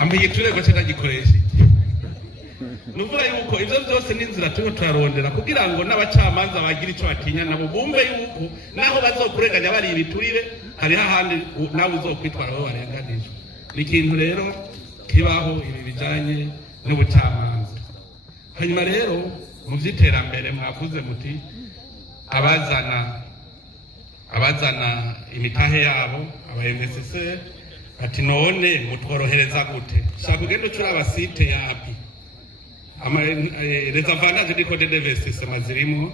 ambiye igiturire ngo cyandagikoresha nuvuga yuko ivyo byose n'inzira turiko turarondera kugira ngo n'abacamanza bagira ico batinya nabo bumve yuko naho bazokurenganya bari ibiturire hariho ahandi nawe uzokwitwara aho barenganijwe ni ikintu rero kibaho ibi bijanye n'ubucamanza. Hanyuma rero mu vy'iterambere mwavuze muti abazana imitahe yabo aba MSC ati none mutworohereza gute? Shaka ugenda ucura abasite yapi les avantages du code d'investissement zirimo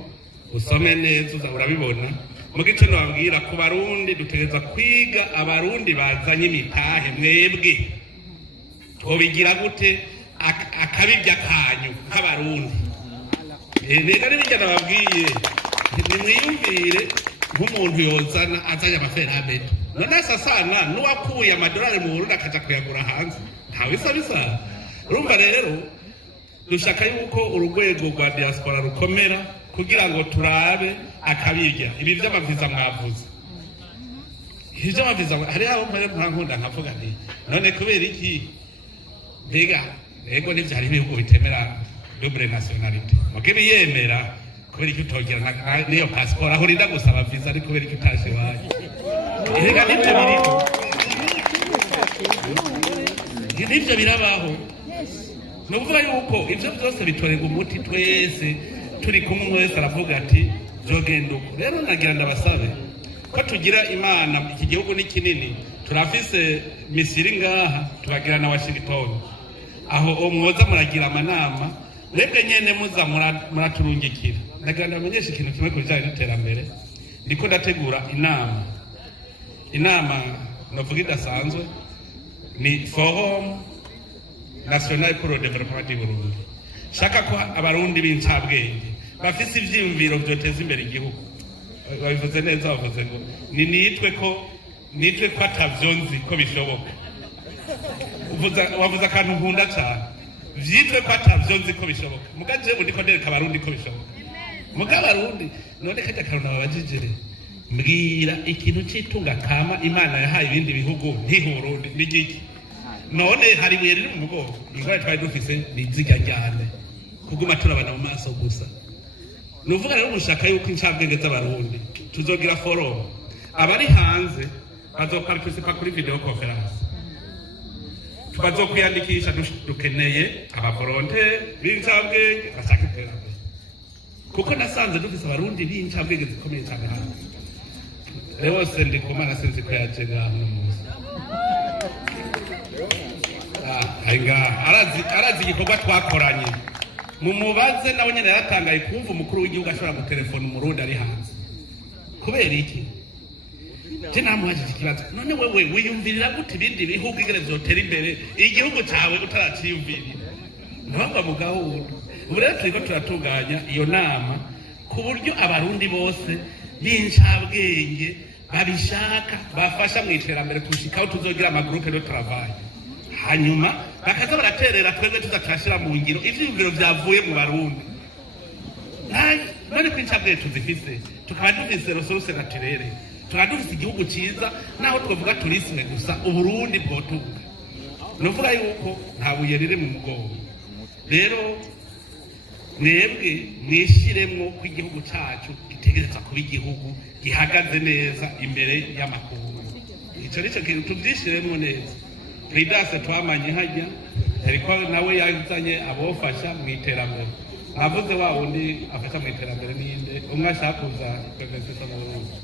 usome neza urabibona. Mu gice nababwira ku barundi dutegereza kwiga abarundi bazanye imitahe mwebwe twobigira gute akabibya kanyu nk'abarundi. Rega n'ibijya nababwiye nimwiyumvire nk'umuntu yozana azanye amaferabeto none sasana n'uwakuye amadolari mu Burundi akaja kuyagura hanze ntawe bisa. Urumva rero dushaka yuko urugwego rwa diaspora rukomera kugira ngo turabe akabirya ibi vy'amaviza mwavuze. Ivyo amaviza hari aho nkunda nkavuga nti none kubera iki mbega ego n'ivyari ibihugu bitemera double nationalité mugihe yemera kubera iki utogira niyo passport aho rinda gusaba visa ariko kubera iki utashe waje ega nivyo birabaho. Nuvuga yuko ivyo byose bitorega umuti twese turi kumwe wese aravuga ati zogenda uko. Rero nagira ndabasabe ko tugira Imana, iki gihugu ni kinini, turafise Misiri ngaha tubagira na Washington aho mwoza muragira amanama mwebwe nyene muza muraturungikira. Nagira ndamenyesha ikintu kimwe ku bijanye n'iterambere. Ndiko ndategura inama novuga idasanzwe ni Forum National pour le Développement du Burundi. Shaka ko abarundi b'incabwenge bafise ivyiyumviro vyoteza imbere igihugu. Babivuze neza, bavuze ngo nitwe ko atavyo nzi ko bishoboka. Wavuze akantu nkunda cyane, vyitwe ko atavyo nzi ko bishoboka. Mugaje undi ko ndereka abarundi ko bishoboka. Mugabarundi none kajya karuna babajijere mbwira ikintu citunga kama Imana yahaye ibindi bihugu ntihurundi n'igiki. None hari ibuye riri mu mugongo ingwara twari dufise niziga ryane kuguma turabana mu maso gusa. Nuvuga rero mushaka yuko incabwenge z'abarundi tuzogira forum abari hanze bazoparticipa kuri video conference bazokwiyandikisha. Dukeneye abavolontaire b'incabwenge bashaka iterambere kuko nasanze dufise abarundi b'incabwenge zikomeye cyane hano. Rero sende kumana sinzi ko yajega no muzi arazi igikorwa twakoranye mumubaze nawe nyene yaratangaye kumva umukuru w'igihugu ashobora gutelefona umurundi ari hanze. Kubera iki? Je namuhajije ikibazo none wewe wiyumvirira gute ibindi bihugu igere vyotera imbere igihugu cawe utaraciyumvirira? Ntabwo mugahunda. Ubu rero turiko turatunganya iyo nama ku buryo abarundi bose b'incabwenge babishaka bafasha mu iterambere kushikaho tuzogira amagroupe de travail. Hanyuma bakaza baraterera twebwe tuzacashira mu ngiro ivyiyumviro vyavuye mu barundi. None kwincabwenge tuzifise tukaba dufise resource naturelle tukaba dufise igihugu ciza naho twavuga turiswe gusa Uburundi bwotunga. Nuvuga yuko nta buye riri mu mugongo. Rero mwebwe mwishiremwo ko igihugu cacu gitegereza kuba igihugu gihagaze neza imbere y'amakungu. Ico nico kintu tuvyishiremwo neza. Ridase twamanye hajya ariko nawe yazanye abofasha mu iterambere. Navuze wa undi afasha mu iterambere ninde umwe ashaka kuza kwegeza mu Burundi.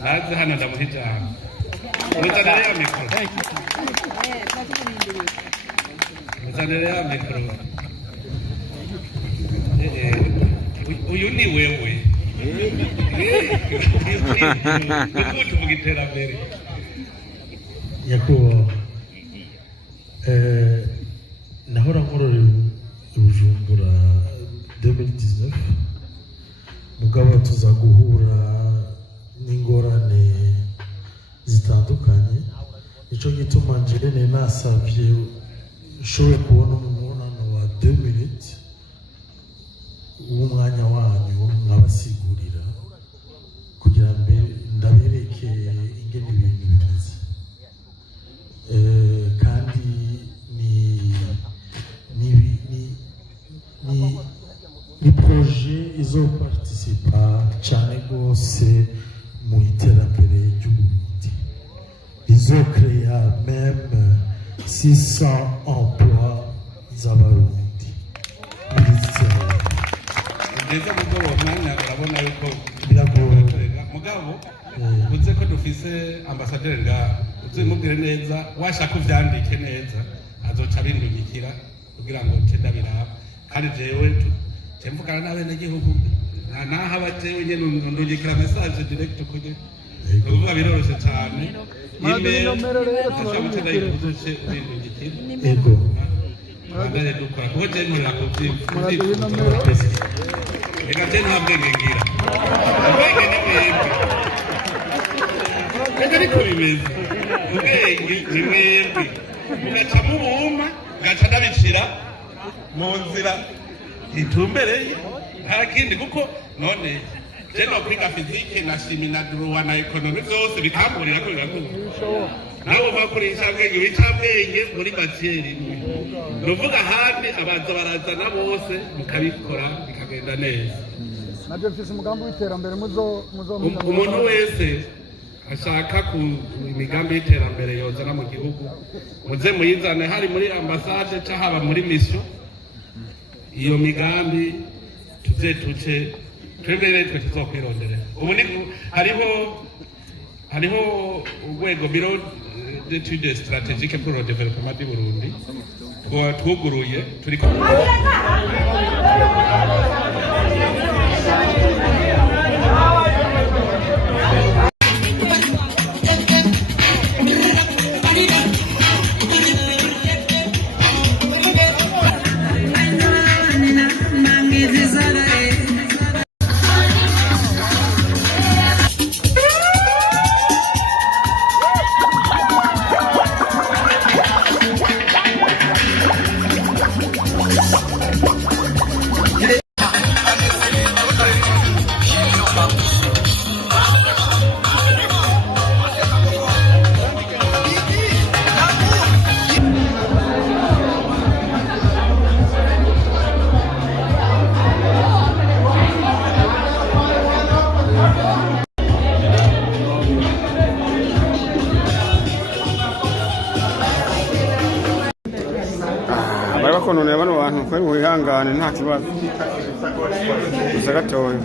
Naze hano ndamuhijana. Muzanire ya mikro. Muzanire ya mikro. Uyu ni wewe. Uko tuvuga iterambere. Yakuba nahora nkorora Bujumbura 2019 mugabo tuza guhura n'ingorane zitandukanye. Nico gituma njene nasavye showe kubona umunonano wa 2 minutes umwanya wanyu mwabasigurira kugira mbe ndabereke ingene ibintu bimeze. Kandi ni projet izoparticipa cyane gose mu iterambere ry'Uburundi. Izokreya meme 600 emplois z'abarundi ugeze mugabo mwanya urabona yuko biragoye mugabo uze ko dufise ambasaderi ngaha uzimubwire neza washaka uvyandike neza azoca bindungikira kugira ngo tenda biraba kandi jewe mvugana n'abenegihugu naho abajewe nyene ndungikira message direct kuje uvuga biroroshe cyane ego bandanye dukora kuko je nturira reka je nta bwenge ngira ubwenge ni mwebwe reka ariko bimeze ubwenge ni mwebwe mugaca mubuma gaca ndabicira mu nzira itumbereye nta kindi kuko none je no kwiga fizike na shimi na droit na ekonomi byose bikamburira ko biraguye nawe bakoresha bwenge bicabwenge muri matière imwe nuvuga handi abaza barazana bose mukabikora bikagenda neza nabyo mfise umugambi w'iterambere umuntu wese ashaka ku imigambi y'iterambere yozana mu gihugu muze muyizane hari muri ambassade cyangwa haba muri mission iyo migambi tuce twebwe twe tuzokwirondera ubu hariho urwego biro d'études stratégiques pour le développement du Burundi twuguruye turiko none bano bantu kwari wihangane nta kibazo gusa gatoya